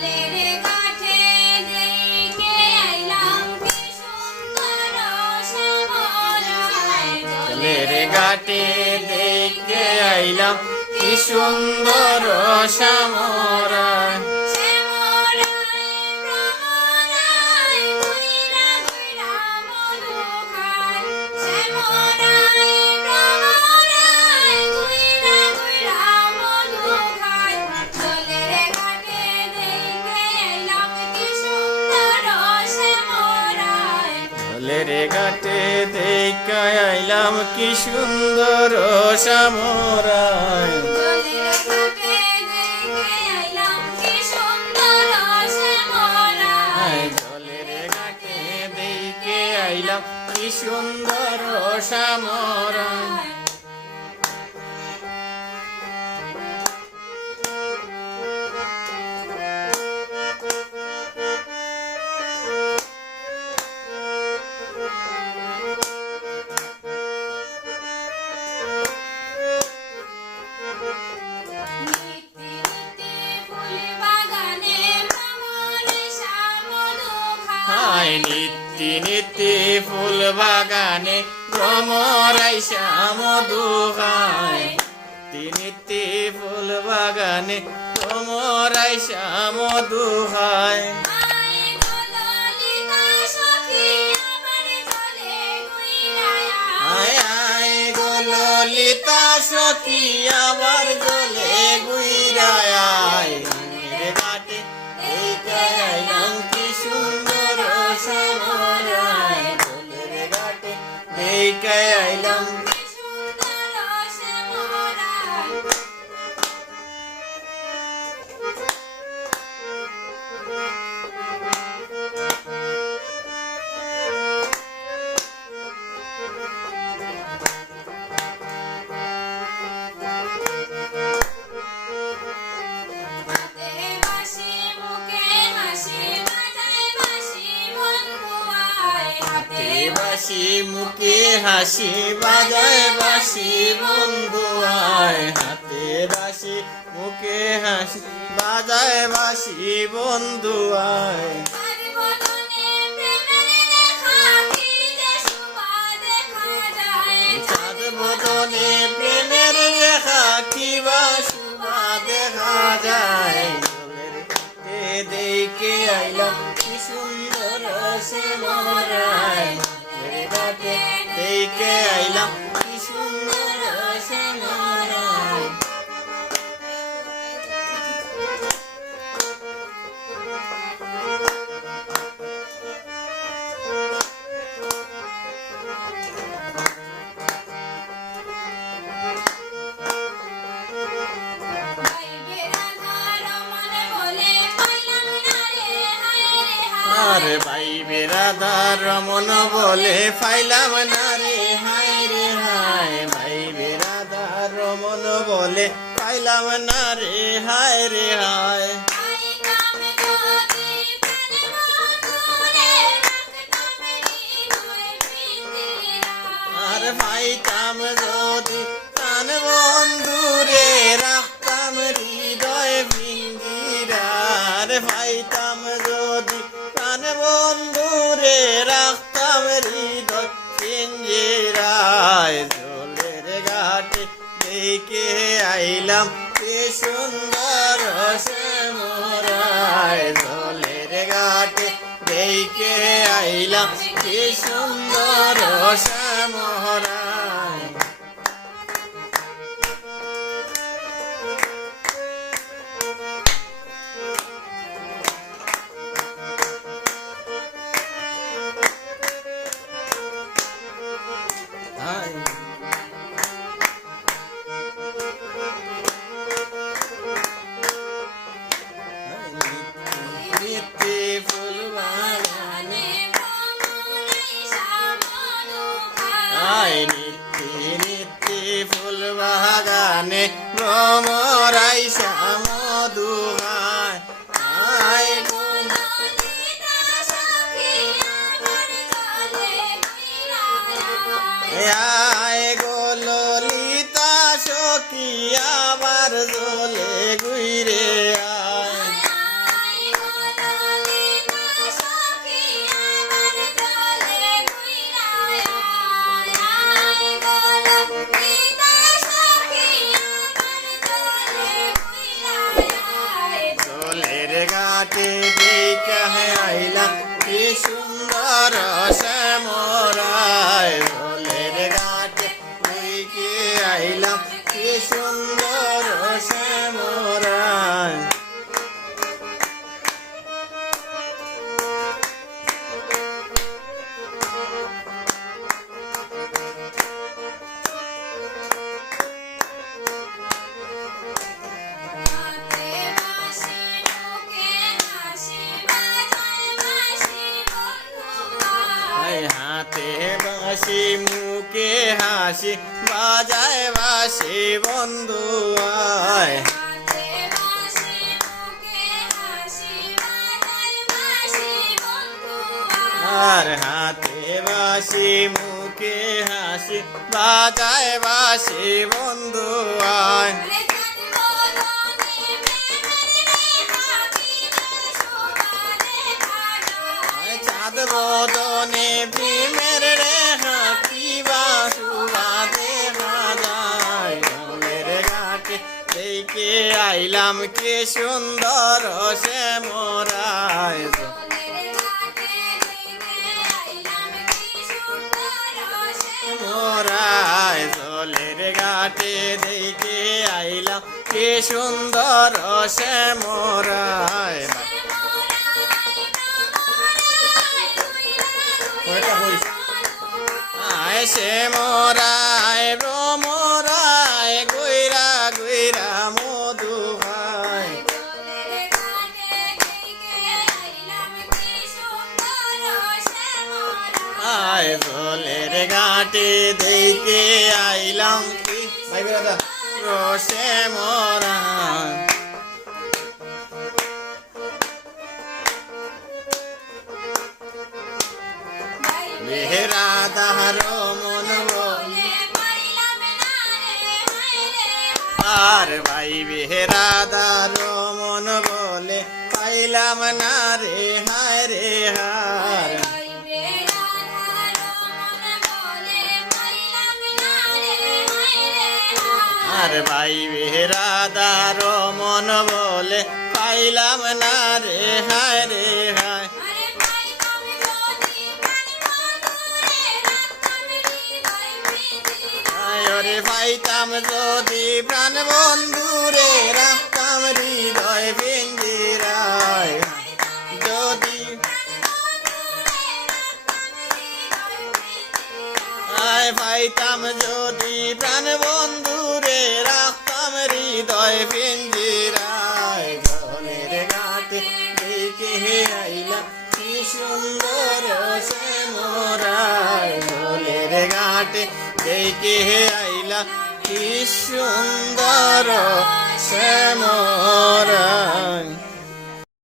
জলের ঘাটে দেখে আইলাম কি সুন্দর শ্যামরায়। জলের ঘাটে দেখে আইলাম কি সুন্দর শ্যামরায়। জলের ঘাটে দেখে আইলাম কি সুন্দর শ্যামরায়। নিত্যি নিত্যি ফুল বাগানে ভ্রমরাই মধু খায়। নিত্যি ফুল বাগানে ভ্রমরাই মধু খায়। ললিতা সখী আবার জলে গুইরায়। ঘাটে দেখে আইলাম কি সুন্দর শ্যামরায়। জলের ঘাটে দেখে আইলাম বাঁশি মুখে হাসি বাজায় বাঁশি বন্ধু আয়। হাতে বাঁশি মুখে হাসি বাজায় বাঁশি বন্ধু আয়। চাঁদ বদনে প্রেমের রেখা কিবা শুভা দেখা যায়। জলের দেখে আইলাম কি সুন্দর শ্যামরায়। দেখে আইলাম কি সুন্দর শ্যামরায়। আরে ভাই বেরাদার রমন বলে ফাইলাম না রে হায় রে হায়। ভাই বেরাদার রমন বলে ফাইলাম না রে হায় রে হায়। আর পাইতাম যদি প্রাণ বন্ধু রে রাখতাম হৃদয় পিঞ্জিরা। আর পাইতাম যদি প্রাণ বন্ধু রে রাখতাম হৃদয় পিঞ্জিরায়। জলের ঘাটে দেখে আইলাম কি সুন্দর শ্যামরায়। জলের ঘাটে দেখে আইলাম কি সুন্দর শ্যামরায়। নিত্যি নিত্যি ফুল বাগানে ভ্রমরাই মধু খায়। আয় গো ললিতা সখী আবার জলে গুইরে আয়। সুন্দর শ্যামরায়। হাতে বাঁশি মুখে হাসি বাজায় বাঁশি বন্ধু আয়। আর হাতে বাঁশি মুখে হাসি বাজায় বাঁশি বন্ধু আয়। চাঁদ বদনে ভীমের রেখা কিবা সুবাদে বাজায়। ঢোলের ঘাটে দেখে আইলাম কি সুন্দর শ্যামরায়। মোরায় জলের ঘাটে দেখে আইলাম কি সুন্দর শ্যামরায়। আয় শ্যামরায় ভ্রমরায় গৈরা গৈরা মধু ভাই। আয় জলের ঘাটে দেখে আইলাম কি ভাই বেড়াদা শ্যামরায়। রাধার মন বলে আর ভাই রাধার মন বলে পাইলাম না রে হায় রে হার। আর ভাই রাধার মন বলে পাইলাম না রে হায় রে হায়। ওরে পাইতাম যদি প্রাণ বন্ধুরে রাখতাম হৃদয় পিঞ্জিরায়। যদি আয় পাইতাম যদি প্রাণ বন্ধুরে রাখতাম হৃদয় পিঞ্জিরায়। জলের ঘাটে দেখে আইলাম কি সুন্দর শ্যামরায়। জলের ঘাটে দেখে আইলা কি সুন্দর শ্যামরায়।